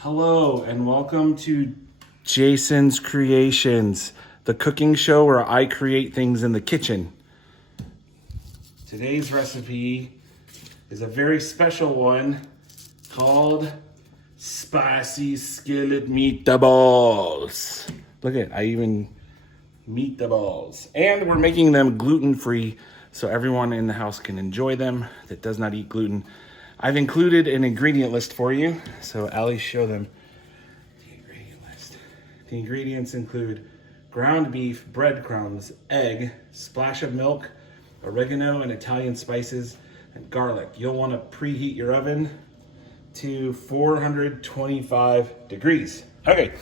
Hello and welcome to Jason's Creations, the cooking show where I create things in the kitchen. Today's recipe is a very special one called spicy skillet meatballs. Look at, I even meatballs. And we're making them gluten-free so everyone in the house can enjoy them that does not eat gluten. I've included an ingredient list for you, so Allie, show them the ingredient list. The ingredients include ground beef, breadcrumbs, egg, splash of milk, oregano and Italian spices, and garlic. You'll want to preheat your oven to 425 degrees. Okay,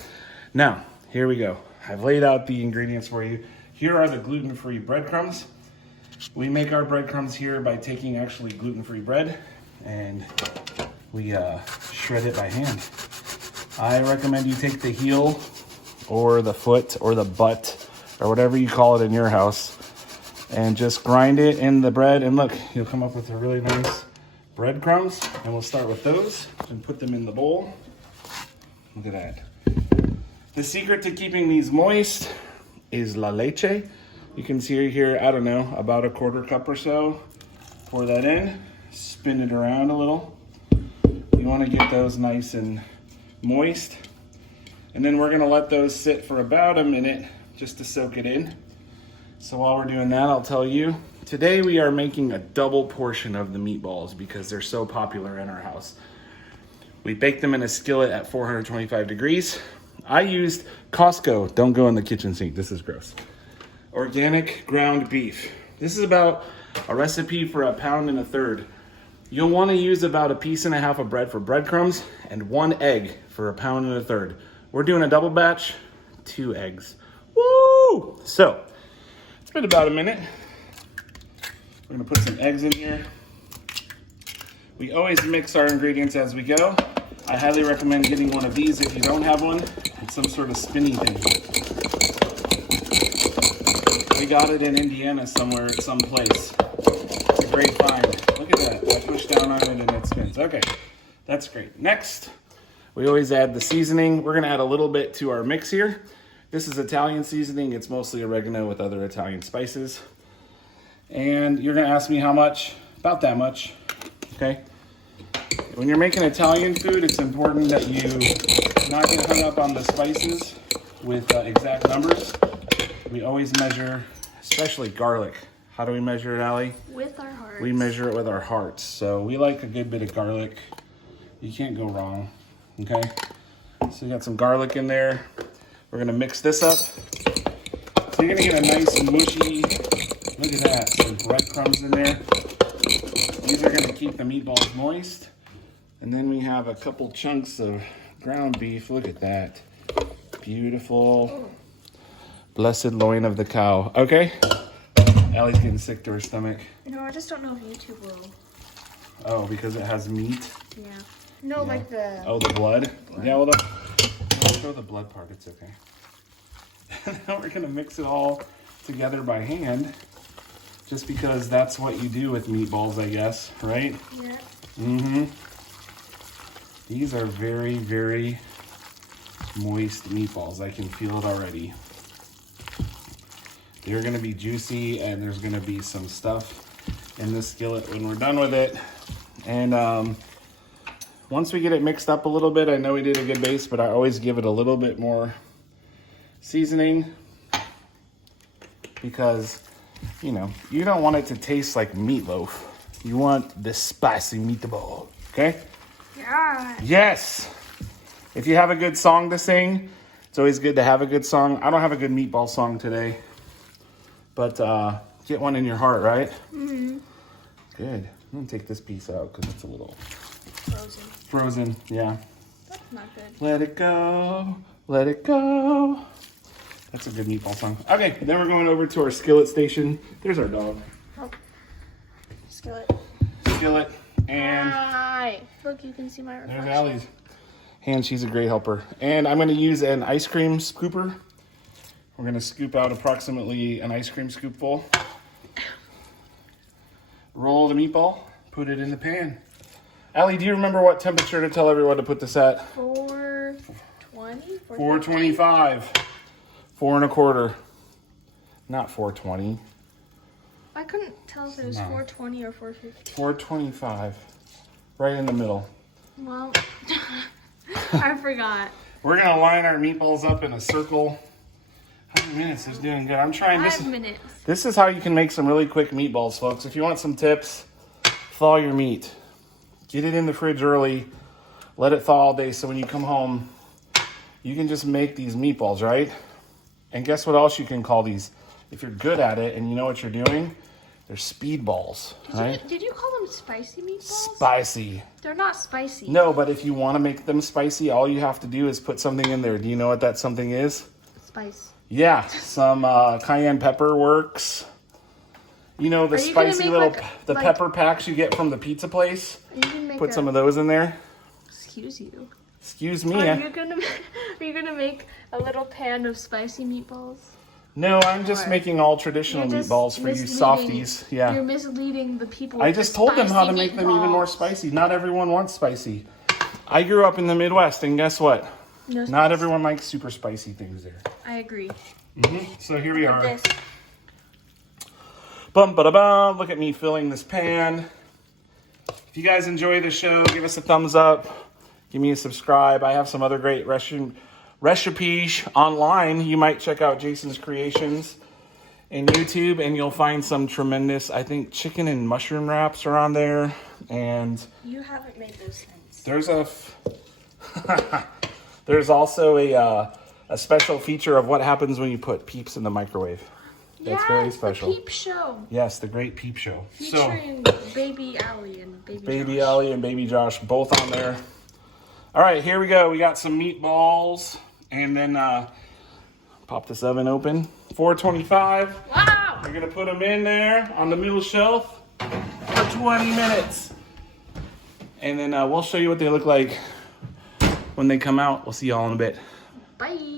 now here we go. I've laid out the ingredients for you. Here are the gluten-free breadcrumbs. We make our breadcrumbs here by taking actually gluten-free bread and we shred it by hand. I recommend you take the heel or the foot or the butt or whatever you call it in your house and just grind it in the bread, and look, you'll come up with a really nice breadcrumbs. And we'll start with those and put them in the bowl. Look at that. The secret to keeping these moist is la leche. You can see here, I don't know, about a quarter cup or so. Pour that in. Spin it around a little. You want to get those nice and moist. And then we're going to let those sit for about a minute just to soak it in. So while we're doing that, I'll tell you, today we are making a double portion of the meatballs because they're so popular in our house. We bake them in a skillet at 425 degrees. I used Costco, don't go in the kitchen sink, this is gross. Organic ground beef. This is about a recipe for 1.33 pounds. You'll want to use about 1.5 pieces of bread for breadcrumbs and 1 egg for 1.33 pounds. We're doing a double batch, 2 eggs. Woo! So, it's been about a minute. We're gonna put some eggs in here. We always mix our ingredients as we go. I highly recommend getting one of these if you don't have one. It's some sort of spinning thing. We got it in Indiana somewhere at some place. It's a great find. Look at that. I push down on it and it spins. Okay, that's great. Next, we always add the seasoning. We're gonna add a little bit to our mix here. This is Italian seasoning. It's mostly oregano with other Italian spices. And you're gonna ask me how much? About that much, okay? When you're making Italian food, it's important that you not get hung up on the spices with exact numbers. We always measure, especially garlic. How do we measure it, Allie? With our hearts. We measure it with our hearts. So we like a good bit of garlic. You can't go wrong, okay? So you got some garlic in there. We're gonna mix this up. So you're gonna get a nice mushy, look at that, some breadcrumbs in there. These are gonna keep the meatballs moist. And then we have a couple chunks of ground beef. Look at that. Beautiful. Blessed loin of the cow. Okay? Allie's getting sick to her stomach. No, I just don't know if YouTube will. Oh, because it has meat? Yeah. No, yeah. Like the... Oh, the blood? Yeah, well, I'll show the blood part. It's okay. Now we're going to mix it all together by hand. Just because that's what you do with meatballs, I guess. Right? Yeah. Mm-hmm. These are very, very moist meatballs. I can feel it already. They're gonna be juicy and there's gonna be some stuff in this skillet when we're done with it. And once we get it mixed up a little bit, I know we did a good base, but I always give it a little bit more seasoning because, you know, you don't want it to taste like meatloaf. You want this spicy meatball, okay? Yeah. Yes. If you have a good song to sing, it's always good to have a good song. I don't have a good meatball song today, but get one in your heart, right? Mm-hmm. Good. I'm gonna take this piece out because it's a little frozen. Frozen, yeah. That's not good. Let it go, let it go. That's a good meatball song. Okay, then we're going over to our skillet station. There's our dog. Oh. Skillet. Skillet. And hi. Look, you can see my reflection. there's Allie's hand. She's a great helper. And I'm going to use an ice cream scooper. We're going to scoop out approximately an ice cream scoop full. Roll the meatball, put it in the pan. Allie, do you remember what temperature to tell everyone to put this at? 4 420? 425. 4 1/4. Not 420. I couldn't tell if it was No. 420 or 450. 425. Right in the middle. Well, I forgot. We're gonna line our meatballs up in a circle. How many minutes is doing good? I'm trying this. 5 minutes. This is how you can make some really quick meatballs, folks. If you want some tips, thaw your meat. Get it in the fridge early. Let it thaw all day so when you come home, you can just make these meatballs, right? And guess what else you can call these? If you're good at it and you know what you're doing, they're speed balls, right? Did you call them spicy meatballs? Spicy. They're not spicy. No, but if you want to make them spicy, all you have to do is put something in there. Do you know what that something is? Spice. Yeah, some cayenne pepper works. You know, the Are you gonna spicy make little, like pepper packs you get from the pizza place? You can make Put some of those in there. Excuse you. Excuse me. Are you gonna make a little pan of spicy meatballs? No, I'm just making all traditional You're just meatballs for you misleading- softies. Yeah. You're misleading the people. I with just the told them how to spicy make them even more meatballs. spicy. Not everyone wants spicy. I grew up in the Midwest, and guess what? No Not spice. everyone likes super spicy things there. I agree. So here we are. This. Bum ba da bum. Look at me filling this pan. If you guys enjoy the show, give us a thumbs up. Give me a subscribe. I have some other great recipes online. You might check out Jason's Creations in YouTube, and you'll find some tremendous, I think, chicken and mushroom wraps are on there. And You haven't made those things. there's there's also a special feature of what happens when you put peeps in the microwave. That's very special. The Peep Show Yes, the Great Peep Show. featuring Baby Allie and Baby Josh. Ellie and Baby Josh, both on there. All right, here we go. We got some meatballs, and then pop this oven open. 425. Wow! We're gonna put them in there on the middle shelf for 20 minutes, and then we'll show you what they look like when they come out. We'll see y'all in a bit. Bye.